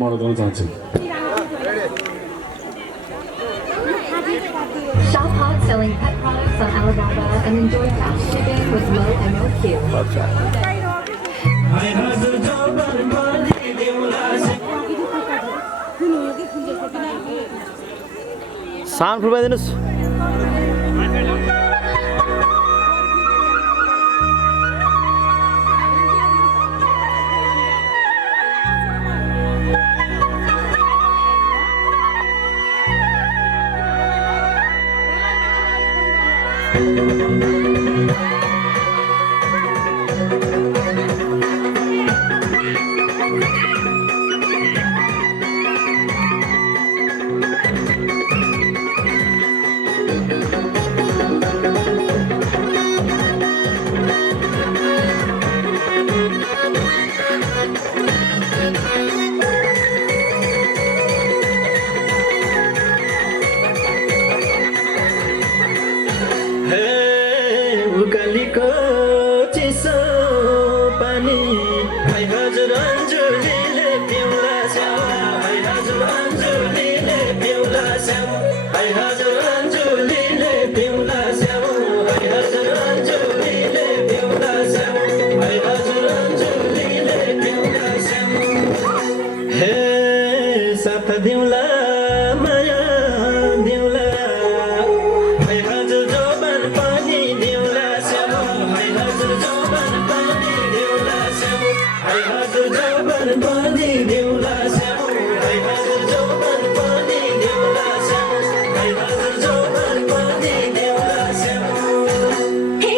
मर्दन चाहन्छु। Shop hot selling pet products on Alibaba and enjoy fast shipping with low MOQ. Sound full पाइदिनुहोस्। उकालीको चिसो पानी भाइ हजुर अन्जुलीले पिउला स्याउ भाइ हजुर अन्जुलीले पिउला स्याउ भाइ हजुर अन्जुलीले पिउला स्याउ भाइ हजुर अन्जुलीले पिउला स्याउ भाइ हजुर अन्जुलीले पिउला स्याउ हे साथ दिउला माया दिउला भाइ हजुर जोबन पानी दिउला स्याउ भाइ हजुर जोबन पानी दिउला स्याउ भाइ हजुर जोबन पानी दिउला स्याउ भाइ हजुर जोबन पानी दिउला स्याउ भाइ हजुर जोबन पानी दिउला स्याउ हे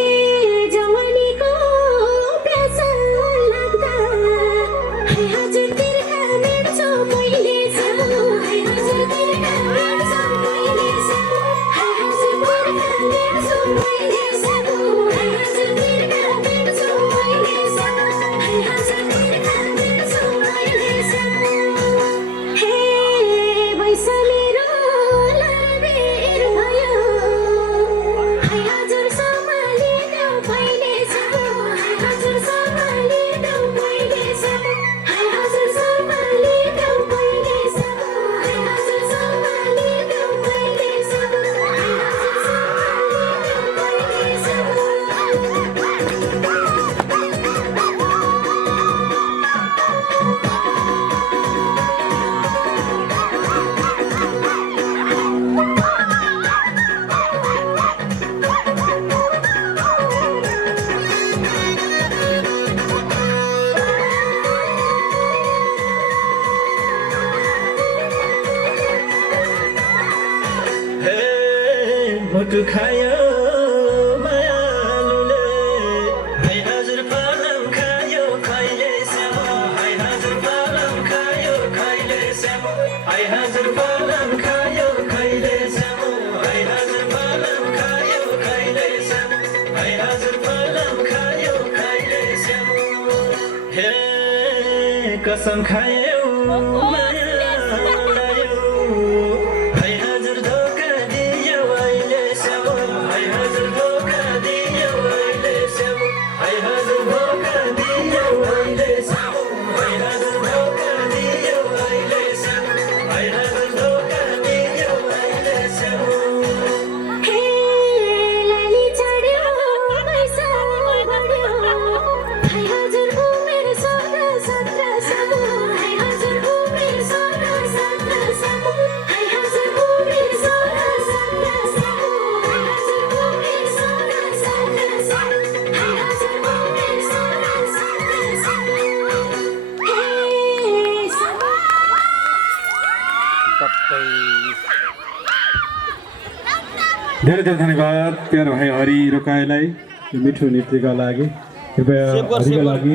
जवानीको प्यासा लाग्दा हाय हजुर तिर्खा मेट्छु मैले स्याउ हाय हजुर तिर्खा मेट्छु मैले स्याउ हाय हजुर तिर्खा मेट्छु मैले स्याउ हाय हजुर तिर्खा मेट्छु मैले स्याउ हाय हजुर तिर्खा मेट्छु मैले स्याउ हे भैसा मेरो लाबेर भयो हाय हजुर सम्हालिदेऊ मैले स्याउ हाय हजुर सम्हालिदेऊ मैले स्याउ हाय हजुर सम्हालिदेऊ मैले स्याउ हाय हजुर सम्हालिदेऊ मैले स्याउ हाय हजुर सम्हालिदेऊ हे मुटु खायो मायालुले हाय हजुर फलम खायो खैले स्याउ हाय हजुर फलम खायो खैले स्याउ हाय हजुर फलम खायो खैले स्याउ हाय हजुर फलम खायो खैले स्याउ हाय हजुर फलम खायो खैले स्याउ हे कसम खायो माया लायो हाय हजुर धोका दियो अहिले स्याउ हाय हजुर धोका दियो अहिले स्याउ हाय हजुर धोका दियो अहिले स्याउ हाय हजुर धोका दियो अहिले स्याउ हाय हजुर धोका दियो अहिले स्याउ हे लाली चढ्यो पैसा बढ्यो हाय हजुर उमेर 16-17 स्याउ हाय हजुर उमेर 16-17 स्याउ हाय हजुर उमेर 16-17 स्याउ हाय हजुर उमेर 16-17 स्याउ हाय हजुर उमेर 16-17 स्याउ हे धेरै धेरै धन्यवाद प्यारो भाइ हरि रोकाईलाई यो मिठो नृत्यका लागि। कृपया हरिका लागि